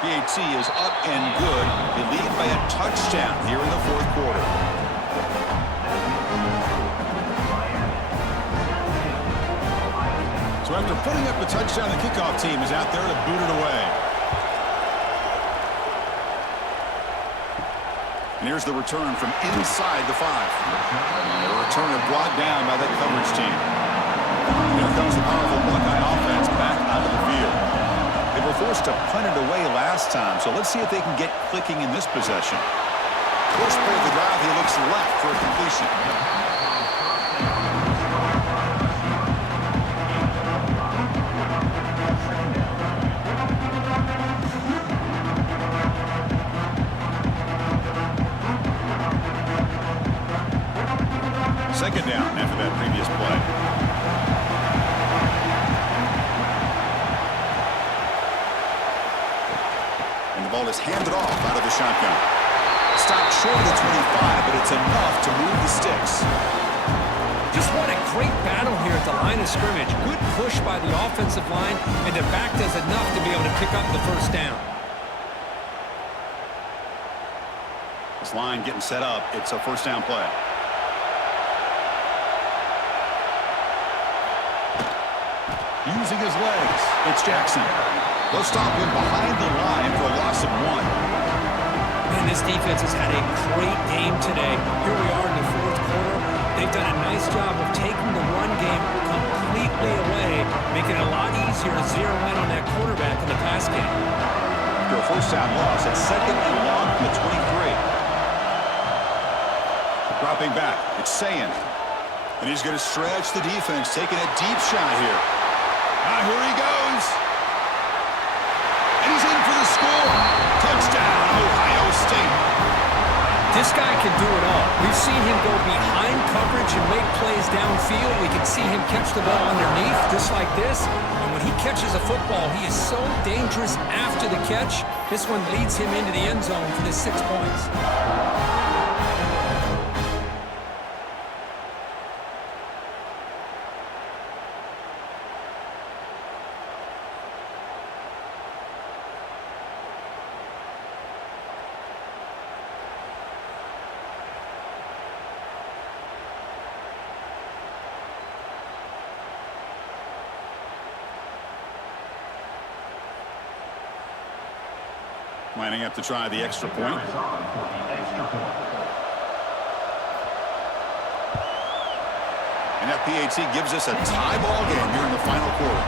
PAT is up and good. They lead by a touchdown here in the 4th quarter. So after putting up the touchdown, the kickoff team is out there to boot it away. And here's the return from inside the 5. The returner brought down by that coverage team. Here comes the powerful Buckeye offense back out of the field. They were forced to punt it away last time, so let's see if they can get clicking in this possession. First play of the drive, he looks left for a completion. Second down after that previous play. And the ball is handed off out of the shotgun. Stopped short of the 25, but it's enough to move the sticks. Just what a great battle here at the line of scrimmage. Good push by the offensive line, and the back does enough to be able to pick up the 1st down. This line getting set up. It's a 1st down play. Using his legs, it's Jackson. They'll stop him behind the line for a loss of 1. Man, this defense has had a great game today. Here we are in the 4th quarter. They've done a nice job of taking the run game completely away, making it a lot easier to zero in on that quarterback in the pass game. After a 1st down loss, it's 2nd and long from the 23. Dropping back, it's Sayin. And he's going to stretch the defense, taking a deep shot here. Here he goes. And he's in for the score. Touchdown, Ohio State. This guy can do it all. We've seen him go behind coverage and make plays downfield. We can see him catch the ball underneath, just like this. And when he catches a football, he is so dangerous after the catch. This one leads him into the end zone for the 6 points. lining up to try the extra point. And that PAT gives us a tie ball game here in the final quarter.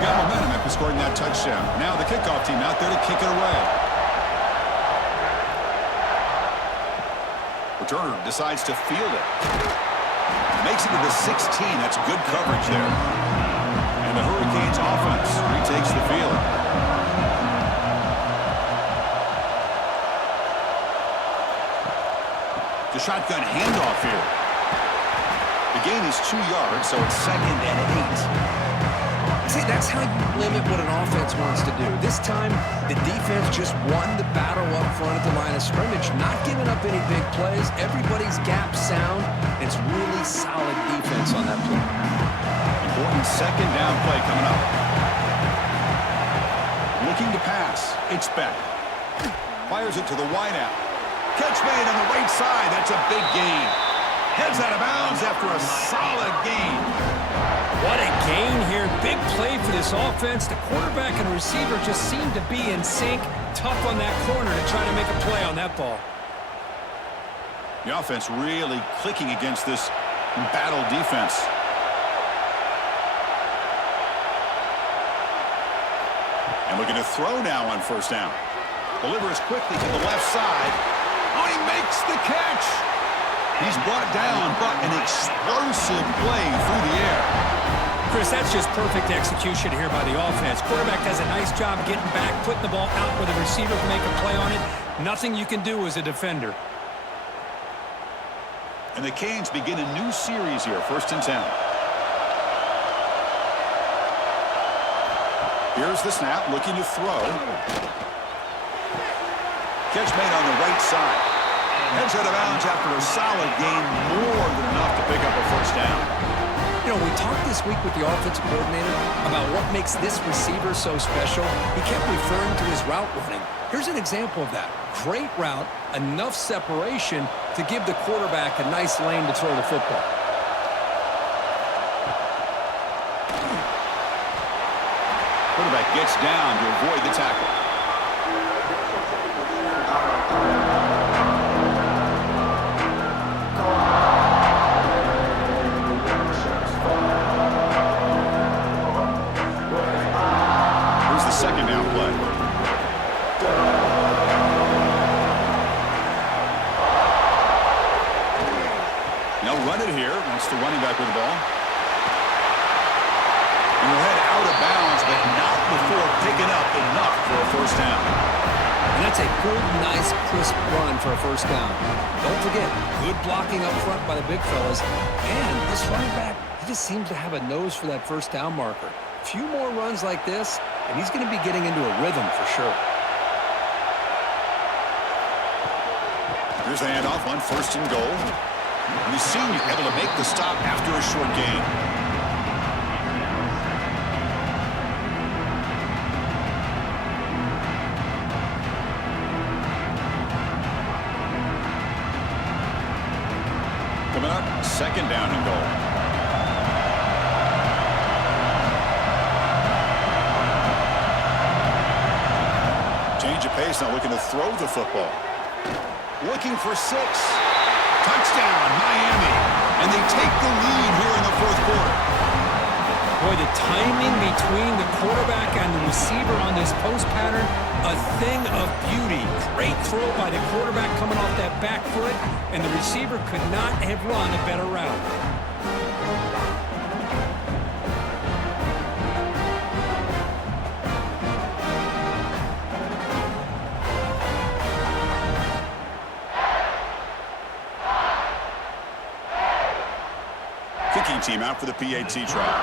Got momentum after scoring that touchdown. Now the kickoff team out there to kick it away. Returner decides to field it. Makes it to the 16. That's good coverage there. And the Hurricanes offense retakes the field. The shotgun handoff here. The gain is 2 yards, so it's 2nd and 8. See, that's how you limit what an offense wants to do. This time, the defense just won the battle up front at the line of scrimmage, not giving up any big plays. Everybody's gap sound. It's really solid defense on that play. Important 2nd down play coming up. Looking to pass. It's Beck. Fires it to the wideout. Catch made on the right side. That's a big gain. Heads out of bounds after a solid gain. What a gain here. Big play for this offense. The quarterback and receiver just seem to be in sync. Tough on that corner to try to make a play on that ball. The offense really clicking against this embattled defense. And looking to throw now on 1st down. Delivers quickly to the left side. Oh, he makes the catch. He's brought down, but an explosive play through the air. Chris, that's just perfect execution here by the offense. Quarterback does a nice job getting back, putting the ball out where the receiver can make a play on it. Nothing you can do as a defender. And the Canes begin a new series here, 1st and 10. Here's the snap, looking to throw. Catch made on the right side. Heads out of bounds after a solid gain, more than enough to pick up a 1st down. You know, we talked this week with the offensive coordinator about what makes this receiver so special. He kept referring to his route running. Here's an example of that. Great route, enough separation to give the quarterback a nice lane to throw the football. Quarterback gets down to avoid the tackle. Here's the 2nd down play. Now run it here. That's the running back with the ball. And we'll head out of bounds, but not before picking up enough for a 1st down. And that's a good, nice, crisp run for a 1st down. Don't forget, good blocking up front by the big fellas. And this running back, he just seems to have a nose for that 1st down marker. A few more runs like this, and he's going to be getting into a rhythm for sure. Here's the handoff on 1st and goal. And the senior able to make the stop after a short gain. Coming up, 2nd down and goal. Change of pace, now looking to throw the football. Looking for 6. Touchdown, Miami. And they take the lead here in the 4th quarter. Boy, the timing between the quarterback and the receiver on this post pattern, a thing of beauty. Great throw by the quarterback coming off that back foot, and the receiver could not have run a better route. Kicking team out for the PAT try.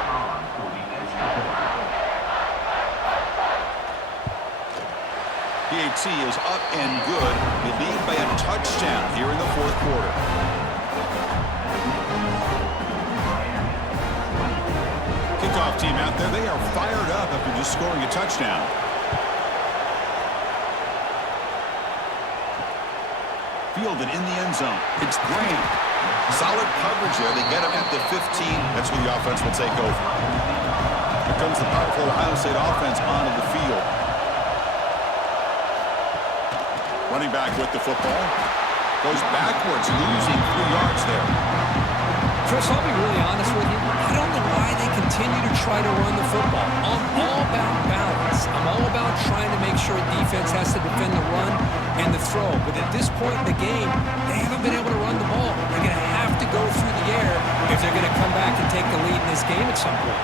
PAT is up and good. They lead by a touchdown here in the 4th quarter. Kickoff team out there. They are fired up after just scoring a touchdown. Fielded in the end zone. It's Graham. Solid coverage there. They get him at the 15. That's where the offense will take over. Here comes the powerful Ohio State offense onto the field. Running back with the football. Goes backwards, losing 3 yards there. Chris, I'll be really honest with you. I don't know why they continue to try to run the football. I'm all about balance. I'm all about trying to make sure defense has to defend the run and the throw. But at this point in the game, they haven't been able to run the ball. They're going to have to go through the air if they're going to come back and take the lead in this game at some point.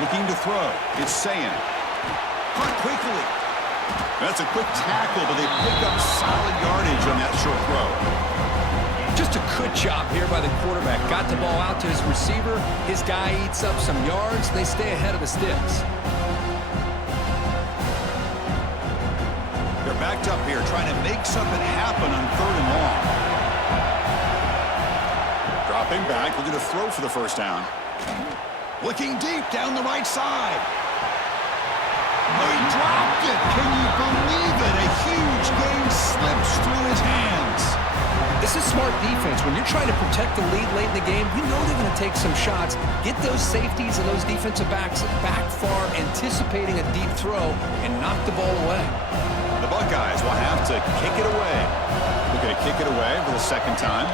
Looking to throw. It's Sayin. Caught quickly. That's a quick tackle, but they pick up solid yardage on that short throw. Just a good job here by the quarterback. Got the ball out to his receiver. His guy eats up some yards. They stay ahead of the sticks. They're backed up here, trying to make something happen on 3rd and long. Dropping back, looking to throw for the first down. Looking deep down the right side. Oh, he dropped it. Can you believe it? A huge gain slips through his hands. This is smart defense. When you're trying to protect the lead late in the game, you know they're going to take some shots. Get those safeties and those defensive backs back far, anticipating a deep throw, and knock the ball away. The Buckeyes will have to kick it away. They're going to kick it away for the second time.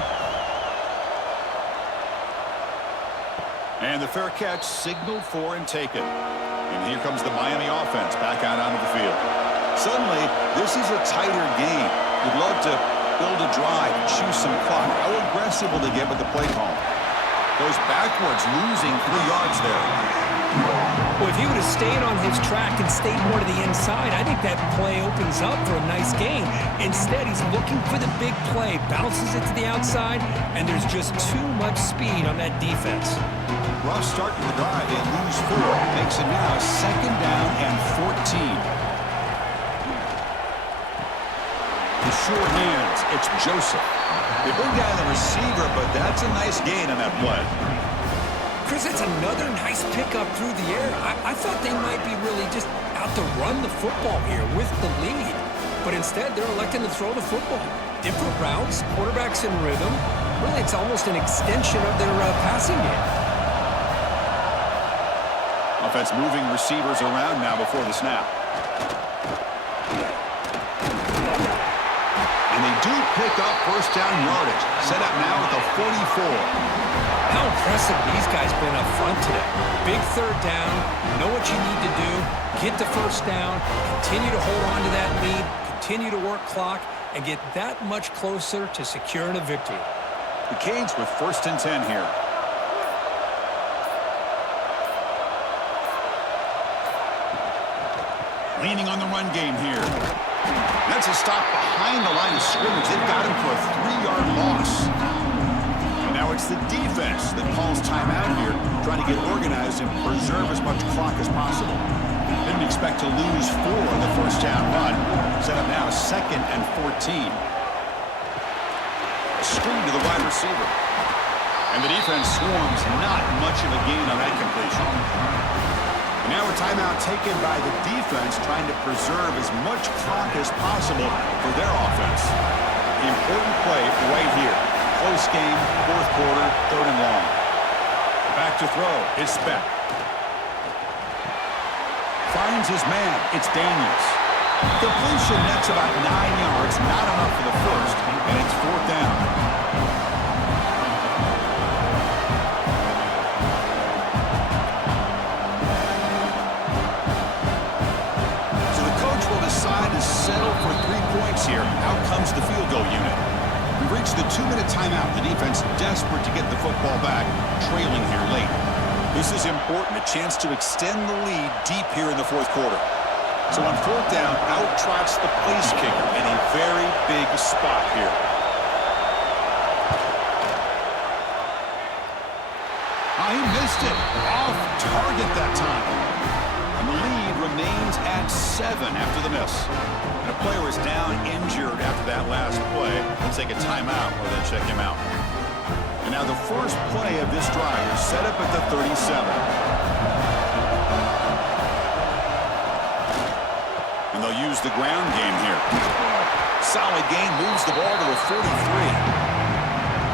And the fair catch signaled for and taken. And here comes the Miami offense back out onto the field. Suddenly, this is a tighter game. You'd love to build a drive, choose some clock. How aggressive will they get with the play call? Goes backwards, losing 3 yards there. Well, if he would have stayed on his track and stayed more to the inside, I think that play opens up for a nice gain. Instead, he's looking for the big play, bounces it to the outside, and there's just too much speed on that defense. Rough start to the drive. They lose 4. Makes it now 2nd down and 14. The short hands. It's Joseph. They bring down the receiver, but that's a nice gain on that play. Chris, it's another nice pickup through the air. I thought they might be really just out to run the football here with the lead. But instead, they're electing to throw the football. Different routes, quarterbacks in rhythm. Really, it's almost an extension of their passing game. Offense moving receivers around now before the snap. And they do pick up first down yardage. Set up now at the 44. How impressive these guys been up front today. Big 3rd down. Know what you need to do. Get the first down. Continue to hold on to that lead. Continue to work clock. And get that much closer to securing a victory. The Canes with 1st and 10 here. Leaning on the run game here. That's a stop behind the line of scrimmage. They've got him for a 3-yard loss. And now it's the defense that calls timeout here, trying to get organized and preserve as much clock as possible. Didn't expect to lose 4 on the first down run. Set up now 2nd and 14. A screen to the wide receiver. And the defense swarms. Not much of a gain on that completion. And now a timeout taken by the defense, trying to preserve as much clock as possible for their offense. The important play right here. Close game, 4th quarter, 3rd and long. Back to throw. It's Beck. Finds his man. It's Daniels. Completion nets about 9 yards. Not enough for the first. And it's 4th down. Decide to settle for 3 points here. Out comes the field goal unit. We've reached the 2-minute timeout. The defense desperate to get the football back, trailing here late. This is important, a chance to extend the lead deep here in the 4th quarter. So on 4th down, out trots the place kicker in a very big spot here. He missed it. Off target that time. And the lead remains at 7 after the miss. And a player is down injured after that last play. Let's take a timeout or then check him out. And now the first play of this drive is set up at the 37. And they'll use the ground game here. Solid gain, moves the ball to the 43.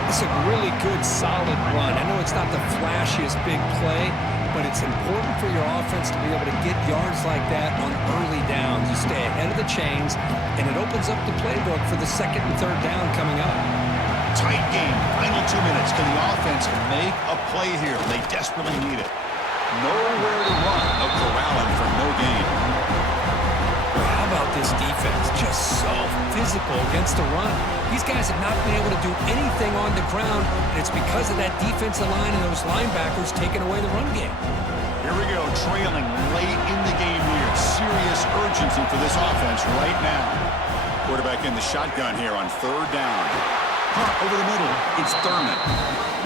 It's a really good, solid run. I know it's not the flashiest big play, but it's important for your offense to be able to get yards like that on early downs. You stay ahead of the chains, and it opens up the playbook for the second and third down coming up. Tight game. Final 2 minutes. Can the offense make a play here? They desperately need it. Nowhere to run. No corralling for no gain. How about this defense? Just so physical against the run. These guys have not been able to do anything on the ground, and it's because of that defensive line and those linebackers taking away the run game. Here we go, trailing late in the game here. Serious urgency for this offense right now. Quarterback in the shotgun here on third down. Punt over the middle. It's Thurman.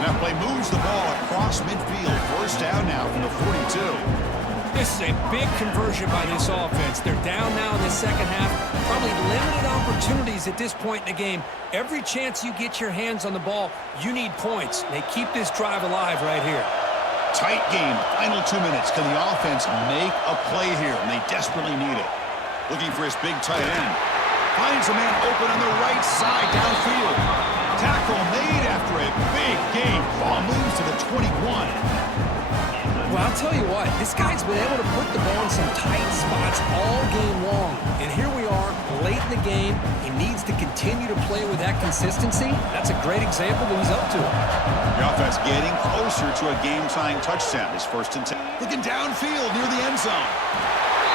And that play moves the ball across midfield. First down now from the 42. This is a big conversion by this offense. They're down now in the second half. Probably limited opportunities at this point in the game. Every chance you get your hands on the ball, you need points. They keep this drive alive right here. Tight game. Final 2 minutes. Can the offense make a play here? And they desperately need it. Looking for his big tight end. Finds a man open on the right side downfield. Tackle made after a big gain. Ball moves to the 21. Well, I'll tell you what, this guy's been able to put the ball in some tight spots all game long. And here we are, late in the game. He needs to continue to play with that consistency. That's a great example that he's up to it. The offense getting closer to a game-tying touchdown. His first and 10. Looking downfield near the end zone.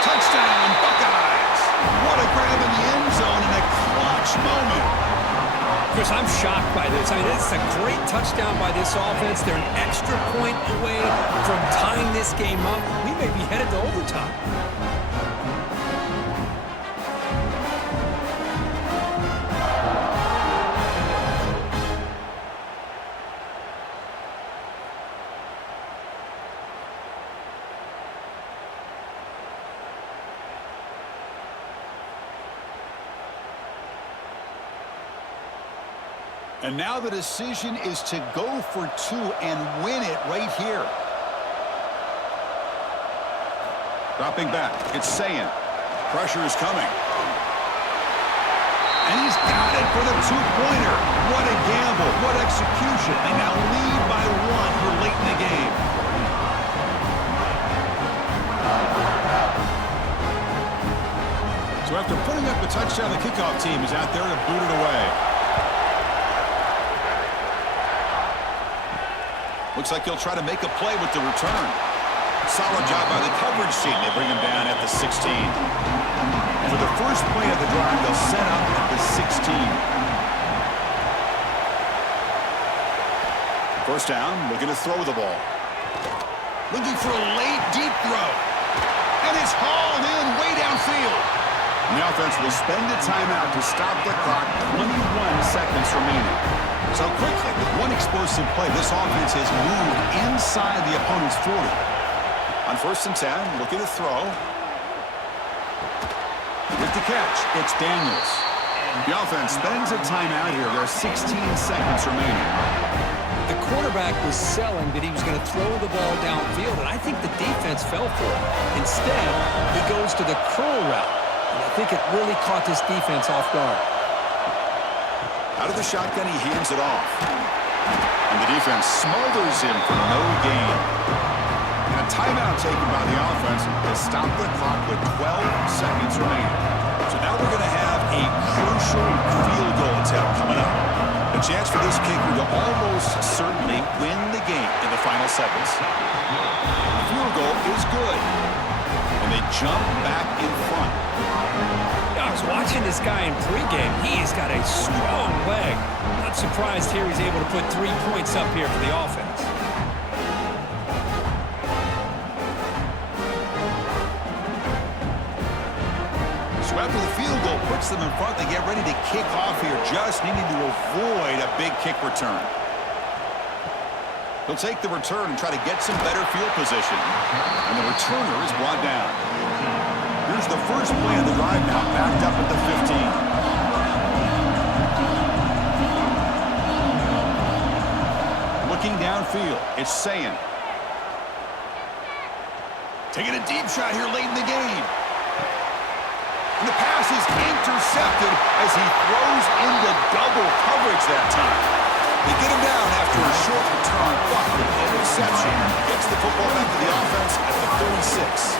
Touchdown, Buckeyes! What a grab in the end zone in a clutch moment. Chris, I'm shocked by this. I mean, it's a great touchdown by this offense. They're an extra point away from tying this game up. We may be headed to overtime. And now the decision is to go for two and win it right here. Dropping back. It's Sayin. Pressure is coming. And he's got it for the two-pointer. What a gamble. What execution. They now lead by one for late in the game. So after putting up the touchdown, the kickoff team is out there to boot it away. Looks like he'll try to make a play with the return. Solid job by the coverage team. They bring him down at the 16. For the first play of the drive, they'll set up at the 16. First down, looking to throw the ball. Looking for a late, deep throw. And it's hauled in way downfield. And the offense will spend a timeout to stop the clock. 21 seconds remaining. So quickly, with one explosive play, this offense has moved inside the opponent's 40. On first and 10, looking to throw. With the catch, it's Daniels. The offense spends a timeout here. There are 16 seconds remaining. The quarterback was selling that he was going to throw the ball downfield, and I think the defense fell for it. Instead, he goes to the curl route, and I think it really caught this defense off guard. Out of the shotgun, he hands it off. And the defense smothers him for no gain. And a timeout taken by the offense to stop the clock with 12 seconds remaining. So now we're going to have a crucial field goal attempt coming up. A chance for this kicker to almost certainly win the game in the final seconds. The field goal is good. And they jump back in front. I was watching this guy in pregame. He's got a strong leg. Not surprised here he's able to put 3 points up here for the offense. So after the field goal puts them in front, they get ready to kick off here, just needing to avoid a big kick return. They'll take the return and try to get some better field position. And the returner is brought down. Here's the first play of the drive now, backed up at the 15. Looking downfield, it's Sayin. Taking a deep shot here late in the game. And the pass is intercepted as he throws into double coverage that time. They get him down after a short return, but with the interception, gets the football back to the offense at the 36.